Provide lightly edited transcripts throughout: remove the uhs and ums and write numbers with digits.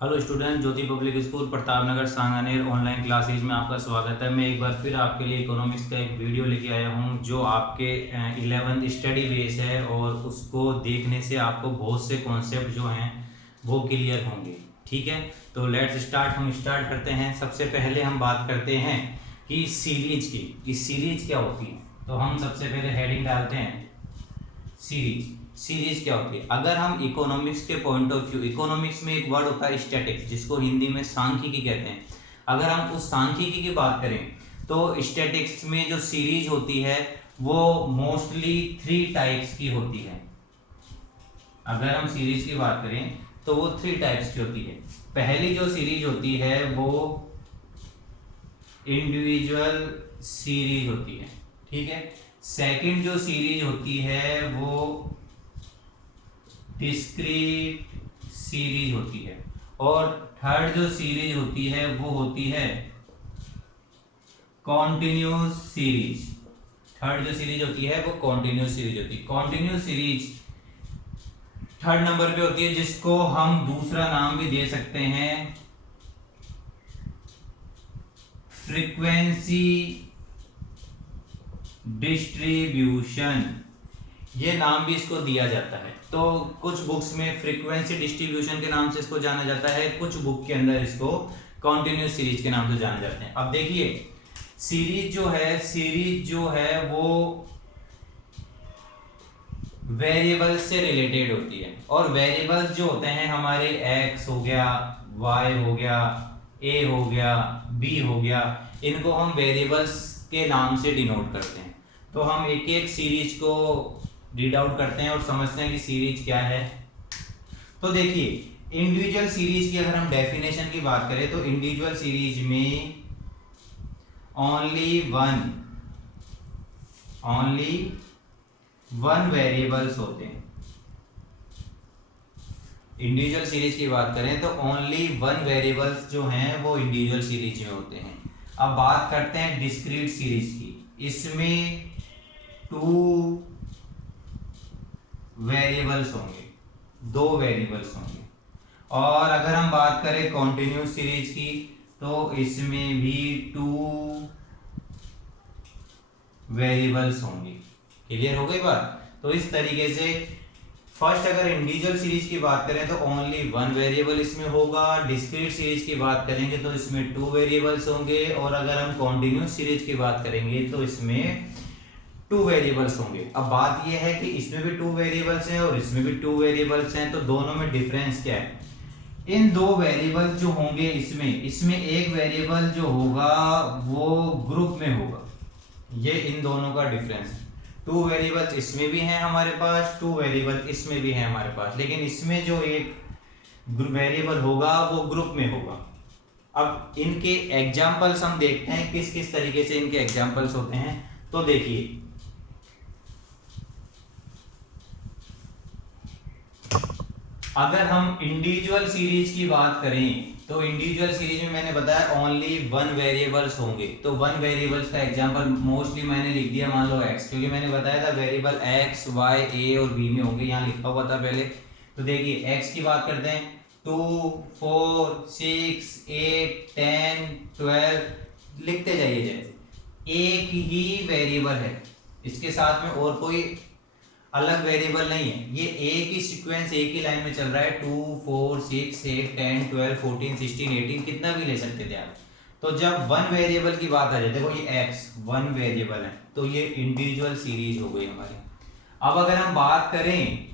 Hello student, ज्योति public school Pratap Nagar Sanganer online classes में आपका स्वागत है। मैं एक बार फिर आपके लिए इकोनॉमिक्स का एक वीडियो लेके आया हूं जो आपके 11th स्टडी बेस है और उसको देखने से आपको बहुत से कॉन्सेप्ट जो हैं वो क्लियर होंगे। ठीक है, तो लेट्स स्टार्ट। हम स्टार्ट करते हैं। सबसे पहले हम बात करते हैं कि सीरीज की सीरीज क्या होती है। तो हम सबसे पहले हेडिंग डालते हैं सीरीज। सीरीज क्या होती है? अगर हम इकोनॉमिक्स के पॉइंट ऑफ व्यू, इकोनॉमिक्स में एक वर्ड होता है स्टैटिक्स, जिसको हिंदी में सांख्यिकी कहते हैं। अगर हम उस सांख्यिकी की बात करें तो स्टैटिक्स में जो सीरीज होती है वो मोस्टली 3 टाइप्स की होती है। अगर हम सीरीज की बात करें तो वो 3 टाइप्स की होती है। पहली जो सीरीज होती है वो इंडिविजुअल सीरीज होती है। ठीक है। सेकंड जो सीरीज होती है वो डिस्क्रीट सीरीज होती है। और थर्ड जो सीरीज होती है वो होती है कॉन्टिन्यूस सीरीज। थर्ड जो सीरीज होती है वो कॉन्टिन्यूस सीरीज होती है। कॉन्टिन्यूस सीरीज थर्ड नंबर पे होती है, जिसको हम दूसरा नाम भी दे सकते हैं फ्रीक्वेंसी डिस्ट्रीब्यूशन। ये नाम भी इसको दिया जाता है। तो कुछ बुक्स में फ्रीक्वेंसी डिस्ट्रीब्यूशन के नाम से इसको जाना जाता है, कुछ बुक के अंदर इसको कॉन्टिन्यूस सीरीज के नाम से जाने जाते हैं। अब देखिए, सीरीज जो है वो वेरिएबल्स से रिलेटेड होती है। और वेरिएबल्स जो होते हैं हमारे x हो गया, y हो गया, a हो गया, b हो गया, इनको हम वेरिएबल्स के नाम से डिनोट करते हैं। तो हम एक एक सीरीज को रीड आउट करते हैं और समझते हैं कि सीरीज क्या है। तो देखिए, इंडिविजुअल सीरीज की अगर हम डेफिनेशन की बात करें तो इंडिविजुअल सीरीज में ओनली वन वेरिएबल्स होते हैं। इंडिविजुअल सीरीज की बात करें तो ओनली वन वेरिएबल्स जो हैं वो इंडिविजुअल सीरीज में होते हैं। अब बात करते हैं डिस्क्रीट सीरीज की। इसमें 2 वेरिएबल्स होंगे, 2 वेरिएबल्स होंगे। और अगर हम बात करें कॉन्टिन्यूस सीरीज की तो इसमें भी 2 वेरिएबल्स होंगे। क्लियर हो गई बात? तो इस तरीके से फर्स्ट अगर इंडिविजुअल सीरीज की बात करें तो ओनली वन वेरिएबल इसमें होगा। डिस्क्रीट सीरीज की बात करेंगे तो इसमें 2 वेरिएबल्स होंगे। और अगर हम कॉन्टिन्यूस सीरीज की बात करेंगे तो इसमें 2 वेरिएबल्स होंगे। अब बात यह है कि इसमें भी 2 वेरिएबल्स हैं और इसमें भी 2 वेरिएबल्स हैं, तो दोनों में डिफरेंस क्या है? इन 2 वेरिएबल्स जो होंगे इसमें एक वेरिएबल जो होगा वो ग्रुप में होगा। ये इन दोनों का डिफरेंस है। 2 वेरिएबल्स इसमें भी हैं हमारे पास, 2 वेरिएबल इसमें भी हैं हमारे पास, लेकिन इसमें जो एक वेरिएबल होगा वो ग्रुप में होगा। अब इनके एग्जाम्पल्स हम देखते हैं किस किस तरीके से इनके एग्जाम्पल्स होते हैं। तो देखिए, अगर हम इंडिविजुअल सीरीज की बात करें तो इंडिविजुअल सीरीज में मैंने बताया ओनली वन वेरिएबल्स होंगे। तो वन वेरिएबल्स का एग्जांपल मोस्टली मैंने लिख दिया, मान लो x, क्योंकि मैंने बताया था वेरिएबल x, y, a और b में होंगे, यहाँ लिखा हुआ था पहले। तो देखिए, x की बात करते हैं, 2, 4, 6, 8, 10, 12 लिखते जाइए। जैसे एक ही वेरिएबल है, इसके साथ में और कोई अलग वेरिएबल नहीं है, ये एक ही सीक्वेंस एक ही लाइन में चल रहा है। 2, 4, 6, 8, 10, 12, 14, 16, 18 कितना भी ले सकते थे आप। तो जब वन वेरिएबल की बात आ जाए, देखो ये x वन वेरिएबल है, तो ये इंडिविजुअल सीरीज हो गई हमारी। अब अगर हम बात करें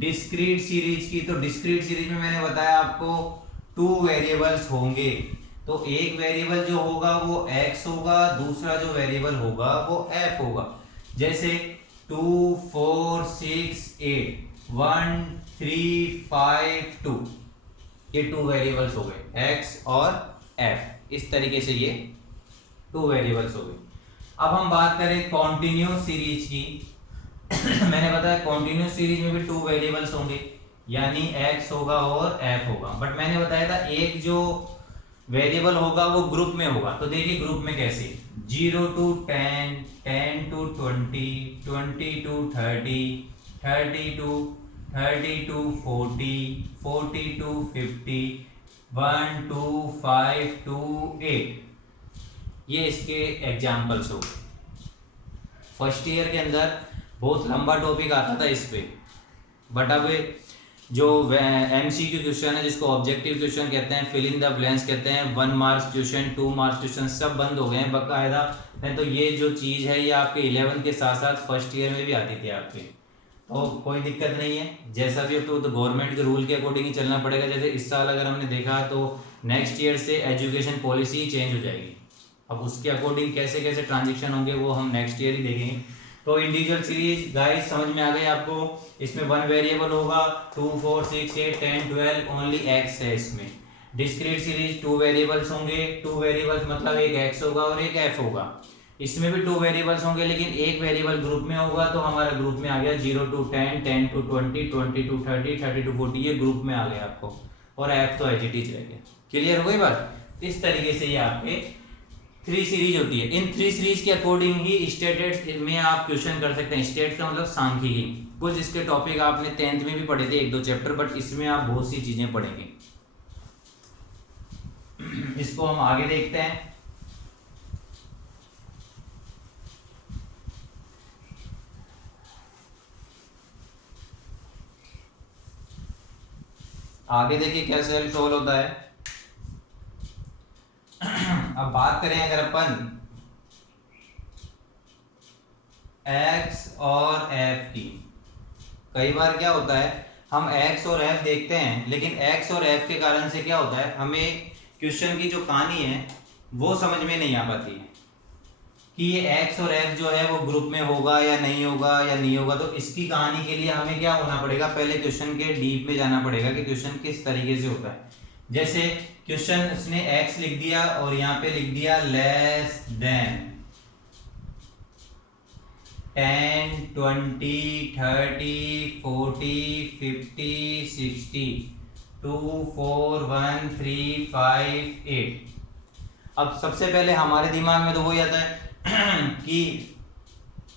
डिस्क्रीट सीरीज की, तो डिस्क्रीट सीरीज में मैंने बताया आपको 2 वेरिएबल्स होंगे। तो एक वेरिएबल जो होगा वो x होगा, दूसरा जो वेरिएबल होगा वो f होगा। जैसे 2, 4, 6, 8, 1, 3, 5, 2, ये 2 वेरिएबल्स हो गए, x और f। इस तरीके से ये 2 वेरिएबल्स हो गए। अब हम बात करें कॉन्टिन्यूस सीरीज की। मैंने बताया कॉन्टिन्यूस सीरीज में भी 2 वेरिएबल्स होंगे, यानी x होगा और f होगा। बट मैंने बताया था एक जो वेरिएबल होगा वो ग्रुप में होगा। तो देखिए ग्रुप में कैसे, 0 to 10, 10 to 20, 20 to 30, 30 to 40, 40 to 50, 1 2 5 2 8, ये इसके एग्जाम्पल्स हो। फर्स्ट ईयर के अंदर बहुत लंबा टॉपिक आता था इस पे, बट अब जो MCQ क्वेश्चन है, जिसको ऑब्जेक्टिव क्वेश्चन कहते हैं, फिल इन द ब्लैंक्स कहते हैं, 1 मार्क्स क्वेश्चन, 2 मार्क्स क्वेश्चन, सब बंद हो गए हैं बाकायदा। नहीं तो ये जो चीज़ है ये आपके 11 के साथ साथ फर्स्ट ईयर में भी आती थी आपके, तो कोई दिक्कत नहीं है। जैसा भी अब तो गवर्नमेंट के रूल के अकॉर्डिंग ही चलना पड़ेगा। जैसे इस साल अगर हमने देखा तो नेक्स्ट ईयर से एजुकेशन पॉलिसी चेंज हो जाएगी, अब उसके अकॉर्डिंग कैसे कैसे ट्रांजेक्शन होंगे वो हम नेक्स्ट ईयर ही देखेंगे। तो इंडिविजुअल सीरीज गाइस समझ में आ गई आपको। इसमें 1 वेरिएबल होगा, 2 4 6 8 10 12 ओनली x है इसमें। डिस्क्रीट सीरीज 2 वेरिएबल्स होंगे, 2 वेरिएबल्स मतलब एक x होगा और एक f होगा। इसमें भी 2 वेरिएबल्स होंगे, लेकिन एक वेरिएबल ग्रुप में होगा, तो हमारा ग्रुप में आ गया 0 to 10 10 to 20 20 to 30 30 to 40, ये ग्रुप में आ गया आपको, और f तो एज इट इज रह गया। क्लियर हो गई बात। इस तरीके से ये आपके 3 सीरीज होती है। इन 3 सीरीज के अकॉर्डिंग ही स्टेटेड में आप क्वेश्चन कर सकते हैं। स्टेट का मतलब सांख्यिकी, कुछ इसके टॉपिक आपने 10th में भी पढ़े थे 1-2 चैप्टर, बट इसमें आप बहुत सी चीजें पढ़ेंगे। इसको हम आगे देखते हैं। आगे देखिए कैसे सोल्व होता है। अब बात करें अगर अपन x और f की, कई बार क्या होता है हम x और f देखते हैं, लेकिन x और f के कारण से क्या होता है हमें क्वेश्चन की जो कहानी है वो समझ में नहीं आ पाती है कि ये x और f जो है वो ग्रुप में होगा या नहीं होगा या नहीं होगा। तो इसकी कहानी के लिए हमें क्या होना पड़ेगा, पहले क्वेश्चन के डीप में जाना पड़ेगा कि क्वेश्चन किस तरीके से होता है। जैसे क्वेश्चन उसने x लिख दिया और यहाँ पे लिख दिया लेस देन 10 20 30 40 50 60 2 4 1 3 5 8। अब सबसे पहले हमारे दिमाग में तो वही आता है कि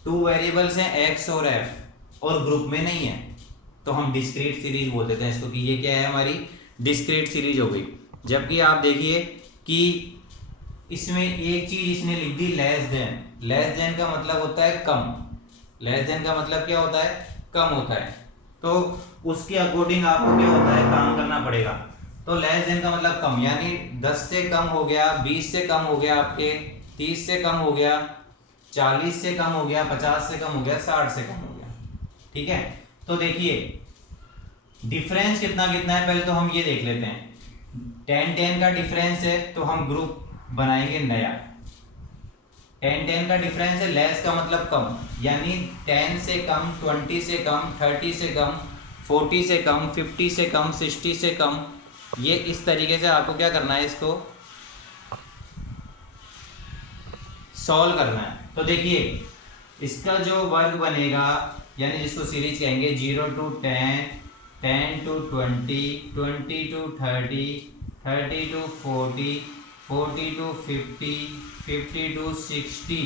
2 वेरिएबल्स हैं x और f और ग्रुप में नहीं है, तो हम डिस्क्रीट सीरीज बोल देते हैं इसको कि ये क्या है, हमारी डिस्क्रीट सीरीज हो गई। जबकि आप देखिए कि इसमें एक चीज इसने लिख दी लेस देन। लेस देन का मतलब होता है कम, लेस देन का मतलब क्या होता है, कम होता है। तो उसके अकॉर्डिंग आपको क्या होता है, काम करना पड़ेगा। तो लेस देन का मतलब कम, यानी 10 से कम हो गया, 20 से कम हो गया, आपके 30 से कम हो गया, 40 से कम हो गया, 50 से कम हो गया, 60 से कम हो गया। ठीक है, तो देखिए डिफरेंस कितना कितना है, पहले तो हम ये देख लेते हैं। 10 10 का डिफरेंस है तो हम ग्रुप बनाएंगे नया। 10 10 का डिफरेंस है, लेस का मतलब कम, यानी 10 से कम, 20 से कम, 30 से कम, 40 से कम, 50 से कम, 60 से कम। ये इस तरीके से आपको क्या करना है, इसको सॉल्व करना है। तो देखिए इसका जो वर्ग बनेगा, यानी जिसको सीरीज कहेंगे 0 to 10 10 to 20 20 to 30 30 to 40 40 to 50 50 to 60,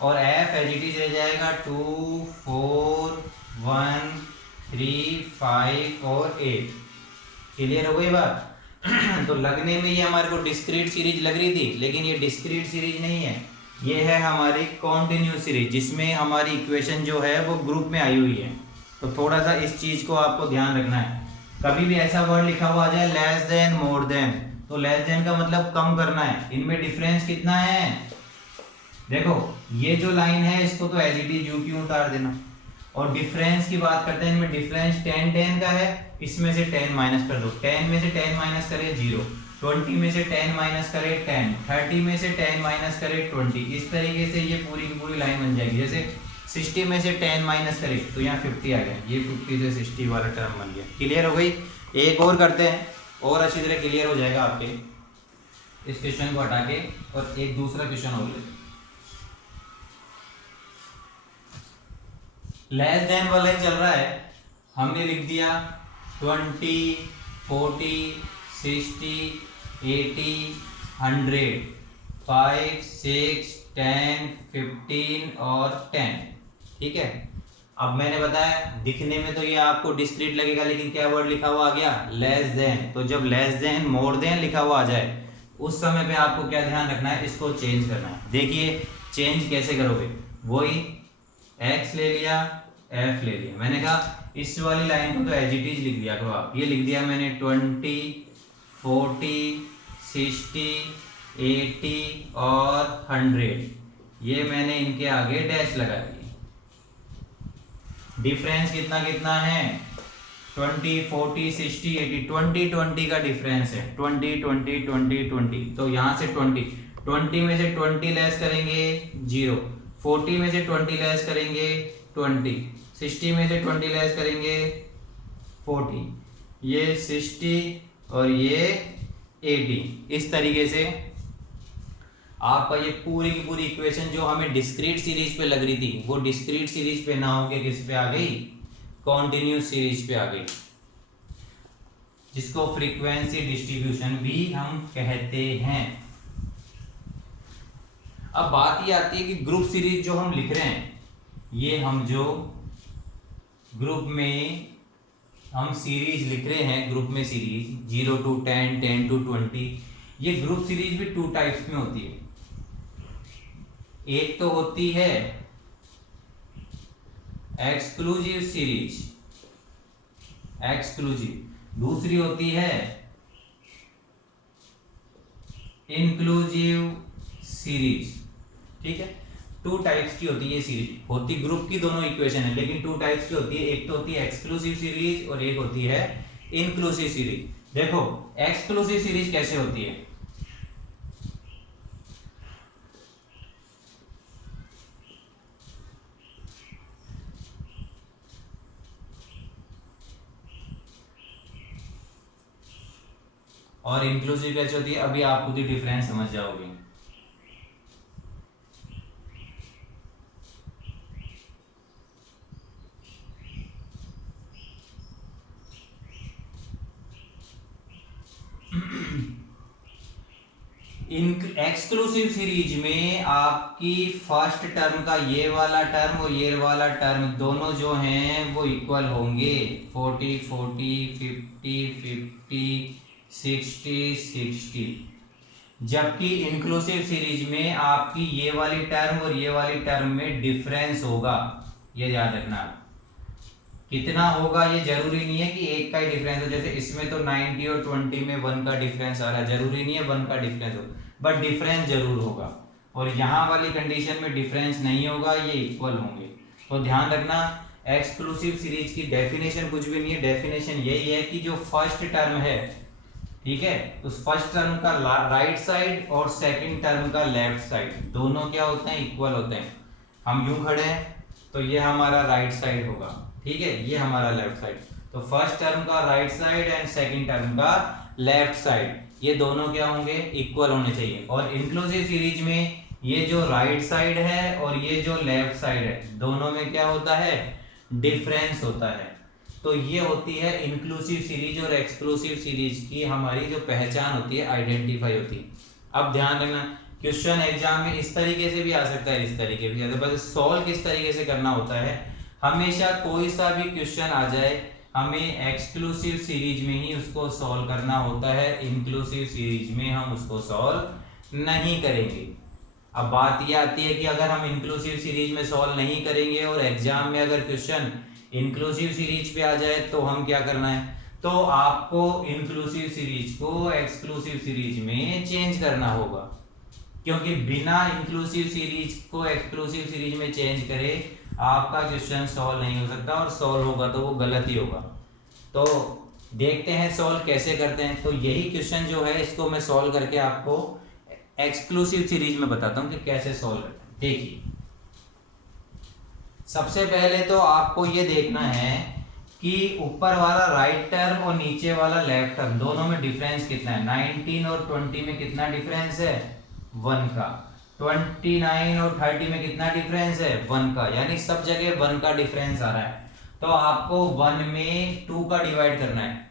और f एज इट इज रह जाएगा 2 4 1 3 5 और 8। क्लियर हो गई बात। तो लगने में ये हमारे को डिस्क्रीट सीरीज लग रही थी, लेकिन ये डिस्क्रीट सीरीज नहीं है, ये है हमारी कॉन्टिन्यूस सीरीज, जिसमें हमारी इक्वेशन जो है वो ग्रुप में आई हुई है। तो थोड़ा सा इस चीज को आपको ध्यान रखना है। कभी भी ऐसा वर्ड लिखा हुआ आ जाए लेस देन मोर देन, तो लेस देन का मतलब कम करना है। इनमें डिफरेंस कितना है, देखो ये जो लाइन है इसको तो एज इट इज यू क्यों उतार देना। और डिफरेंस की बात करते हैं, इनमें डिफरेंस 10 10 का है, इसमें से 10 माइनस कर दो, 10 में से 10 माइनस करे 0, 20 में से 10 माइनस करे 10, 30 में से 10 माइनस करे 20। इस तरीके से ये पूरी की पूरी लाइन बन जाएगी। जैसे 60 में से 10 माइनस करे तो यहाँ 50 आ गया, ये 50 से 60 वाला टर्म बन गया। क्लियर हो गई। एक और करते हैं और अच्छी तरह क्लियर हो जाएगा आपके, इस क्वेश्चन को हटा के और एक दूसरा क्वेश्चन हो गया। लेस देन वाला ही चल रहा है, हमने लिख दिया 20 40 60 80 100 5 6 10 15 और 10। ठीक है, अब मैंने बताया दिखने में तो ये आपको डिस्क्रीट लगेगा, लेकिन क्या वर्ड लिखा हुआ आ गया, लेस देन। तो जब लेस देन, मोर देन लिखा हुआ आ जाए उस समय पे आपको क्या ध्यान रखना है, इसको चेंज करना है। देखिए चेंज कैसे करोगे, वही x ले लिया, f ले लिया। मैंने कहा इस वाली लाइन को तो एज इट इज लिख दिया करो आप, ये लिख दिया मैंने 20, 40, 60, 80 और 100, ये मैंने इनके आगे डैश लगा दिए। डिफरेंस कितना कितना है, 20, 40, 60, 80, 20, 20 का डिफरेंस है, 20, 20, 20, 20। तो यहाँ से 20 में से 20 लेस करेंगे 0, 40 में से 20 लेस करेंगे 20, 60 में से 20 लेस करेंगे 40, ये 60 और ये 80। इस तरीके से आपका ये पूरी की पूरी इक्वेशन जो हमें डिस्क्रीट सीरीज पे लग रही थी, वो डिस्क्रीट सीरीज पे ना होके किस पे आ गई, कॉन्टिन्यूस सीरीज पे आ गई, जिसको फ्रीक्वेंसी डिस्ट्रीब्यूशन भी हम कहते हैं। अब बात ये आती है कि ग्रुप सीरीज जो हम लिख रहे हैं, ये हम जो ग्रुप में हम सीरीज लिख रहे हैं, ग्रुप में सीरीज 0 to 10, 10 to 20, ये ग्रुप सीरीज भी 2 टाइप्स में होती है। एक तो होती है एक्सक्लूसिव सीरीज, एक्सक्लूसिव। दूसरी होती है इंक्लूसिव सीरीज। ठीक है, 2 टाइप्स की होती है ये सीरीज, होती ग्रुप की दोनों इक्वेशन है, लेकिन 2 टाइप्स की होती है। एक तो होती है एक्सक्लूसिव सीरीज और एक होती है इंक्लूसिव सीरीज। देखो एक्सक्लूसिव सीरीज कैसे होती है, और इंक्लूसिव कैसे होती है, अभी आप खुद ही डिफरेंस समझ जाओगे। एक्सक्लूसिव सीरीज में आपकी फर्स्ट टर्म का ये वाला टर्म और ये वाला टर्म दोनों जो हैं वो इक्वल होंगे, 40, 40, 50, 50, 60, 60। जबकि इंक्लूसिव सीरीज में आपकी ये वाली टर्म और ये वाली टर्म में डिफरेंस होगा, ये याद रखना। कितना होगा ये जरूरी नहीं है कि एक का ही डिफरेंस हो, जैसे इसमें तो 90 और 20 में 1 का डिफरेंस आ रहा है, जरूरी नहीं है 1 का डिफरेंस हो, बट डिफरेंस जरूर होगा। और यहाँ वाली कंडीशन में डिफरेंस नहीं होगा, ये इक्वल होंगे। तो ध्यान रखना, एक्सक्लूसिव सीरीज की डेफिनेशन कुछ भी नहीं है, डेफिनेशन यही है कि जो फर्स्ट टर्म है, ठीक है, उस फर्स्ट टर्म का राइट साइड और सेकंड टर्म का लेफ्ट साइड दोनों क्या होते हैं, इक्वल होते हैं। हम यूं खड़े हैं तो ये हमारा राइट साइड होगा, ठीक है, ये हमारा लेफ्ट साइड। तो फर्स्ट टर्म का right side and second term का लेफ्ट साइड, ये दोनों क्या होंगे, इक्वल होने चाहिए। और इंक्लूसिव सीरीज में ये जो राइट साइड है और ये जो लेफ्ट साइड है, दोनों में क्या होता है, डिफरेंस होता है। तो ये होती है इंक्लूसिव सीरीज और एक्सक्लूसिव सीरीज की हमारी जो पहचान होती है, आइडेंटिफाई होती है। अब ध्यान रखना, क्वेश्चन एग्जाम में इस तरीके से भी आ सकता है, इस तरीके भी आता है, बस सॉल्व किस तरीके से करना होता है। हमेशा कोई सा भी क्वेश्चन आ जाए, हमें एक्सक्लूसिव सीरीज में ही उसको सॉल्व करना होता है, इंक्लूसिव सीरीज में हम उसको सॉल्व नहीं करेंगे। अब बात यह आती है कि अगर हम इंक्लूसिव सीरीज में सॉल्व नहीं करेंगे और एग्जाम में अगर क्वेश्चन इंक्लूसिव सीरीज पे आ जाए तो हम क्या करना है, तो आपको इंक्लूसिव सीरीज को एक्सक्लूसिव सीरीज में चेंज करना होगा, क्योंकि बिना इंक्लूसिव सीरीज को एक्सक्लूसिव सीरीज में चेंज करे आपका क्वेश्चन सॉल्व नहीं हो सकता, और सॉल्व होगा तो वो गलत ही होगा। तो देखते हैं सॉल्व कैसे करते हैं। तो यही क्वेश्चन जो है इसको मैं सॉल्व करके आपको एक्सक्लूसिव सीरीज में बताता हूं कि कैसे सॉल्व करते हैं। देखिए सबसे पहले तो आपको ये देखना है कि ऊपर वाला राइट टर्म और नीचे वाला लेफ्ट टर्म दोनों में डिफरेंस कितना है। 19 और 20 में कितना डिफरेंस है, 1 का। 29 और 30 में कितना डिफरेंस है, 1 का, यानी सब जगह 1 का डिफरेंस आ रहा है। तो आपको 1 में 2 का डिवाइड करना है।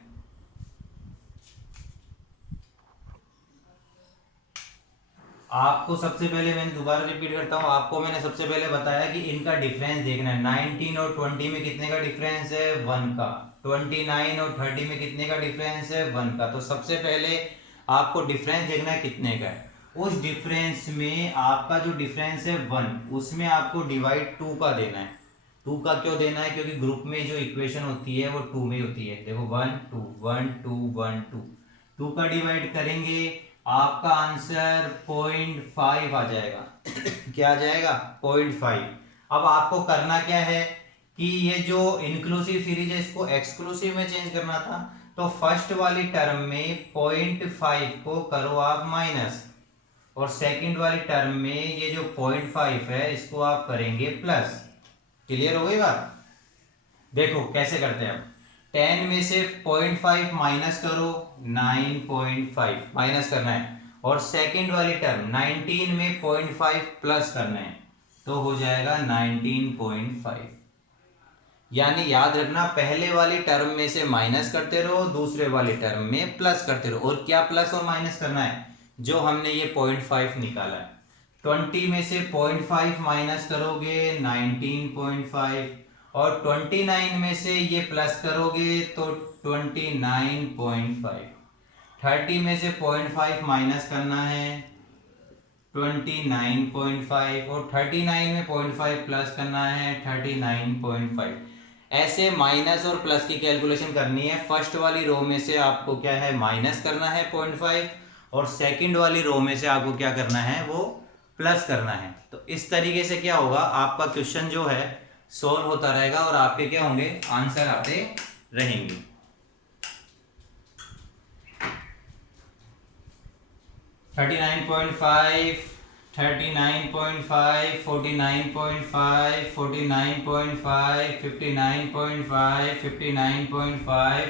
आपको सबसे पहले मैंने दोबारा रिपीट करता हूँ, आपको मैंने सबसे पहले बताया कि इनका डिफरेंस देखना है। 19 और 20 में कितने का डिफरेंस है, 1 का। 29 और 30 में कितने का डिफरेंस है, 1 का। तो सबसे पहले आपको डिफरेंस देखना है कितने का है। उस डिफरेंस में आपका जो डिफरेंस है 1, उसमें आपको डिवाइड 2 का देना है। 2 का क्यों देना है, क्योंकि ग्रुप में जो इक्वेशन होती है वो 2 में होती है। देखो 1 2 1 2 1 2, 2 का डिवाइड करेंगे, आपका आंसर 0.5 आ जाएगा। क्या आ जाएगा, 0.5। अब आपको करना क्या है कि ये जो इंक्लूसिव सीरीज है इसको एक्सक्लूसिव में चेंज करना था। तो फर्स्ट वाली टर्म में 0.5 को करो आप माइनस, और सेकंड वाली टर्म में ये जो 0.5 है इसको आप करेंगे प्लस। क्लियर हो गई बात। देखो कैसे करते हैं। अब 10 में से 0.5 माइनस करो, 9.5 माइनस करना है, और सेकंड वाली टर्म 19 में 0.5 प्लस करना है, तो हो जाएगा 19.5। यानी याद रखना, पहले वाली टर्म में से माइनस करते रहो, दूसरे वाली टर्म में प्लस करते रहो। और क्या प्लस और माइनस करना है, जो हमने ये 0.5 निकाला है। 20 में से 0.5 माइनस करोगे 19.5, और 29 में से ये प्लस करोगे तो 29.5। 30 में से 0.5 माइनस करना है 29.5, और 39 में 0.5 प्लस करना है 39.5। ऐसे माइनस और प्लस की कैलकुलेशन करनी है। फर्स्ट वाली रो में से आपको क्या है, माइनस करना है 0.5, और सेकंड वाली रो में से आपको क्या करना है, वो प्लस करना है। तो इस तरीके से क्या होगा, आपका क्वेश्चन जो है सॉल्व होता रहेगा, और आपके क्या होंगे, आंसर आते रहेंगे। थर्टी 39.5, 39.5, 49.5, 49.5, 59.5, 59.5,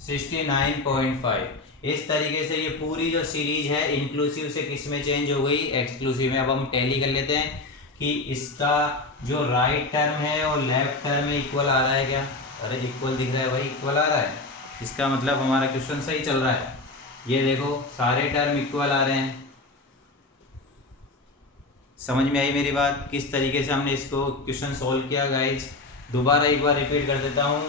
69.5। इस तरीके से ये पूरी जो सीरीज है इंक्लूसिव से किस में चेंज हो गई, एक्सक्लूसिव में। अब हम टैली कर लेते हैं कि इसका जो राइट टर्म है और लेफ्ट टर्म में इक्वल आ रहा है क्या। अरे इक्वल दिख रहा है भाई, इक्वल आ रहा है, इसका मतलब हमारा क्वेश्चन सही चल रहा है। ये देखो सारे टर्म इक्वल आ रहे हैं। समझ में आई मेरी बात, किस तरीके से हमने इसको क्वेश्चन सॉल्व किया गाइज। दोबारा एक बार रिपीट कर देता हूँ।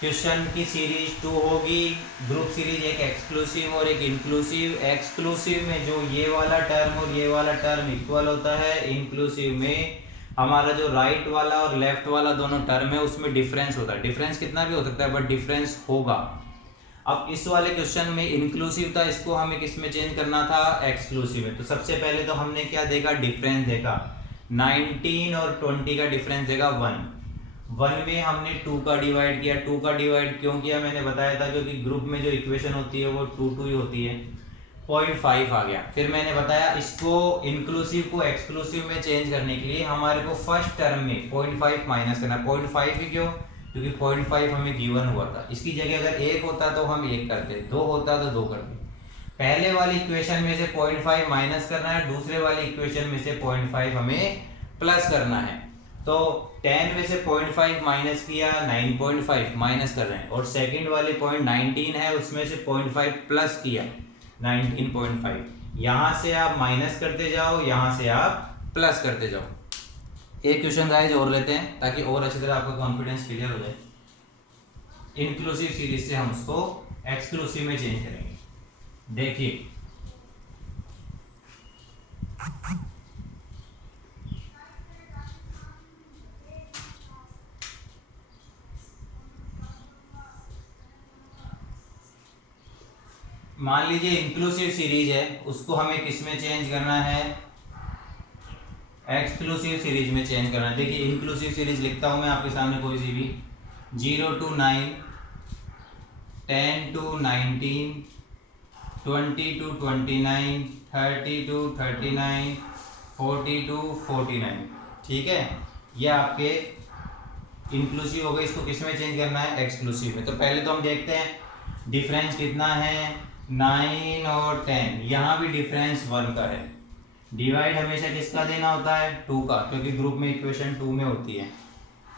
क्वेश्चन की सीरीज 2 होगी, ग्रुप सीरीज एक एक्सक्लूसिव और एक इंक्लूसिव। एक्सक्लूसिव में जो ये वाला टर्म और ये वाला टर्म इक्वल होता है, इंक्लूसिव में हमारा जो राइट वाला और लेफ्ट वाला दोनों टर्म है उसमें डिफरेंस होता है। डिफरेंस कितना भी हो सकता है बट डिफरेंस होगा। अब इस वाले क्वेश्चन में इंक्लूसिव था, इसको हमें किस में चेंज करना था, एक्सक्लूसिव में। तो सबसे पहले तो हमने क्या देखा, डिफरेंस देखा। 19 और 20 का डिफरेंस देखा 1 में हमने 2 का डिवाइड किया। 2 का डिवाइड क्यों किया मैंने बताया था, क्योंकि ग्रुप में जो इक्वेशन होती है वो 2 ही होती है। 0.5 आ गया। फिर मैंने बताया इसको इंक्लूसिव को एक्सक्लूसिव में चेंज करने के लिए हमारे को फर्स्ट टर्म में 0.5 माइनस करना। 0.5 ही क्यों, क्योंकि 0.5 हमें गिवन हुआ था। इसकी जगह अगर 1 होता तो हम 1 करते, 2 होता तो 2 करते। पहले वाली इक्वेशन में से 0.5 माइनस करना है, दूसरे वाली इक्वेशन में से 0.5 हमें प्लस करना है। तो 10 में से 0.5 माइनस किया, 9.5 माइनस कर रहे हैं, और सेकंड वाली पॉइंट 19 है उसमें से 0.5 प्लस किया 19.5। यहाँ से आप माइनस करते जाओ, यहाँ से आप प्लस करते जाओ। एक क्वेश्चन गाइस और लेते हैं ताकि और अच्छी तरह आपका कॉन्फिडेंस क्लियर हो जाए। इंक्लूसिव सीरीज से हम उसको एक्सक्लूसिव में चेंज करेंगे। देखिए मान लीजिए इंक्लूसिव सीरीज है, उसको हमें किस में चेंज करना है, एक्सक्लूसिव सीरीज में चेंज करना है। देखिए इंक्लूसिव सीरीज लिखता हूं मैं आपके सामने कोई सी भी, 0 to 9, 10 to 19, 20 to 29, 30 to 39, 40 to 49। ठीक है, ये आपके इंक्लूसिव हो गए। इसको किस में चेंज करना है, एक्सक्लूसिव में। तो पहले तो हम देखते हैं डिफरेंस कितना है, 9 और 10। यहाँ भी डिफरेंस 1 का है। डिवाइड हमेशा किसका देना होता है, 2 का, क्योंकि ग्रुप में इक्वेशन 2 में होती है।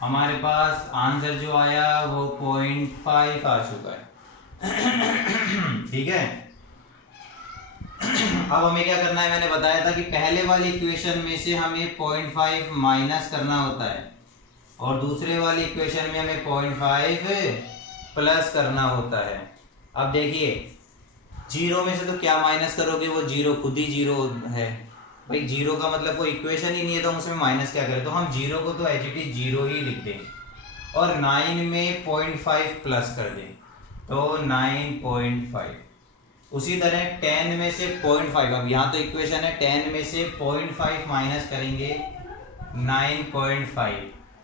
हमारे पास आंसर जो आया वो 0.5 आ चुका है। ठीक है, अब हमें क्या करना है, मैंने बताया था कि पहले वाली इक्वेशन में से हमें 0.5 माइनस करना होता है और दूसरे वाली इक्वेशन में हमें 0.5 प्लस करना होता है। अब देखिए जीरो में से तो क्या माइनस करोगे, वो जीरो खुद ही जीरो है भाई, जीरो का मतलब कोई इक्वेशन ही नहीं है तो हम उसमें माइनस क्या करें, तो हम जीरो को तो एच टी जीरो ही लिख दें और 9 में 0.5 प्लस कर दें तो 9.5। उसी तरह 10 में से 0.5, अब यहाँ तो इक्वेशन है 10 में से 0.5 माइनस करेंगे 9.5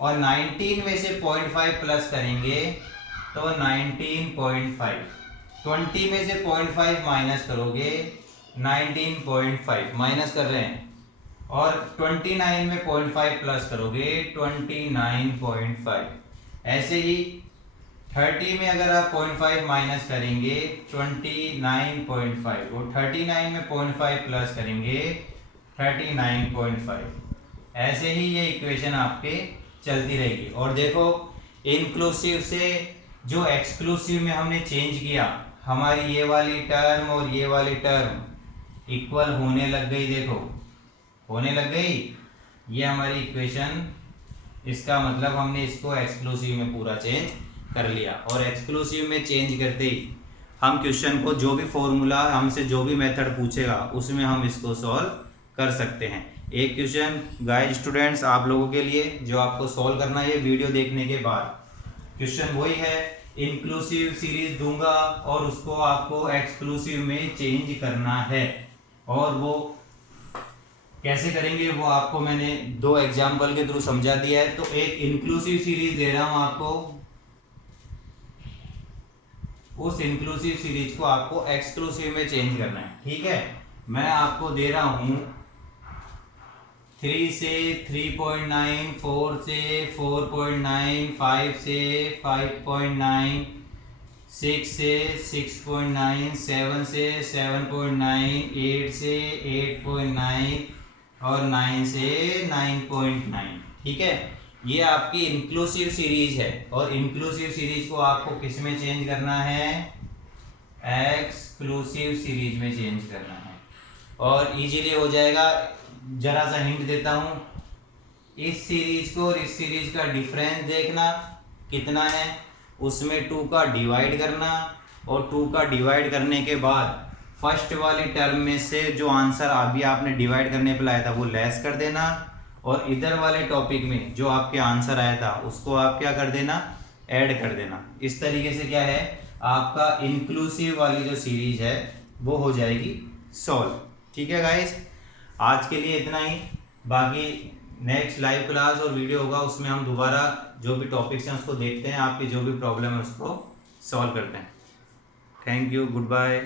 और 19 में से 0.5 प्लस करेंगे तो 19.5। 20 में से 0.5 माइनस करोगे 19.5 माइनस कर रहे हैं और 29 में 0.5 प्लस करोगे 29.5। ऐसे ही 30 में अगर आप 0.5 माइनस करेंगे 29.5 और 39 में 0.5 प्लस करेंगे 39.5। ऐसे ही ये इक्वेशन आपके चलती रहेगी। और देखो इंक्लूसिव से जो एक्सक्लूसिव में हमने चेंज किया, हमारी ये वाली टर्म और ये वाली टर्म इक्वल होने लग गई, देखो होने लग गई, ये हमारी इक्वेशन, इसका मतलब हमने इसको एक्सक्लूसिव में पूरा चेंज कर लिया। और एक्सक्लूसिव में चेंज करते ही हम क्वेश्चन को जो भी फॉर्मूला हमसे जो भी मेथड पूछेगा उसमें हम इसको सॉल्व कर सकते हैं। एक क्वेश्चन गाइस स्टूडेंट्स आप लोगों के लिए जो आपको सॉल्व करना है वीडियो देखने के बाद, क्वेश्चन वही है, इंक्लूसिव सीरीज दूंगा और उसको आपको एक्सक्लूसिव में चेंज करना है और वो कैसे करेंगे वो आपको मैंने 2 एग्जाम्पल के थ्रू समझा दिया है। तो एक इंक्लूसिव सीरीज दे रहा हूं आपको, उस इंक्लूसिव सीरीज को आपको एक्सक्लूसिव में चेंज करना है, ठीक है। मैं आपको दे रहा हूं 3 से 3.9, 4 से 4.9, 5 से 5.9, 6 से 6.9, 7 से 7.9, 8 से 8.9 और 9 से 9.9, ठीक है। ये आपकी इंक्लूसिव सीरीज है और इंक्लूसिव सीरीज को आपको किस में चेंज करना है, एक्सक्लूसिव सीरीज में चेंज करना है और इजीली हो जाएगा। जरा सा हिंट देता हूं, इस सीरीज को और इस सीरीज का डिफरेंस देखना कितना है, उसमें 2 का डिवाइड करना और 2 का डिवाइड करने के बाद फर्स्ट वाली टर्म में से जो आंसर अभी आपने डिवाइड करने पे लाया था वो लेस कर देना और इधर वाले टॉपिक में जो आपके आंसर आया था उसको आप क्या कर देना, ऐड कर देना। इस तरीके से क्या है आपका इंक्लूसिव वाली जो सीरीज है वो हो जाएगी सॉल्व, ठीक है गाइस। आज के लिए इतना ही, बाकी नेक्स्ट लाइव क्लास और वीडियो होगा उसमें हम दोबारा जो भी टॉपिक्स हैं उसको देखते हैं, आपकी जो भी प्रॉब्लम है उसको सॉल्व करते हैं। Thank you, good bye.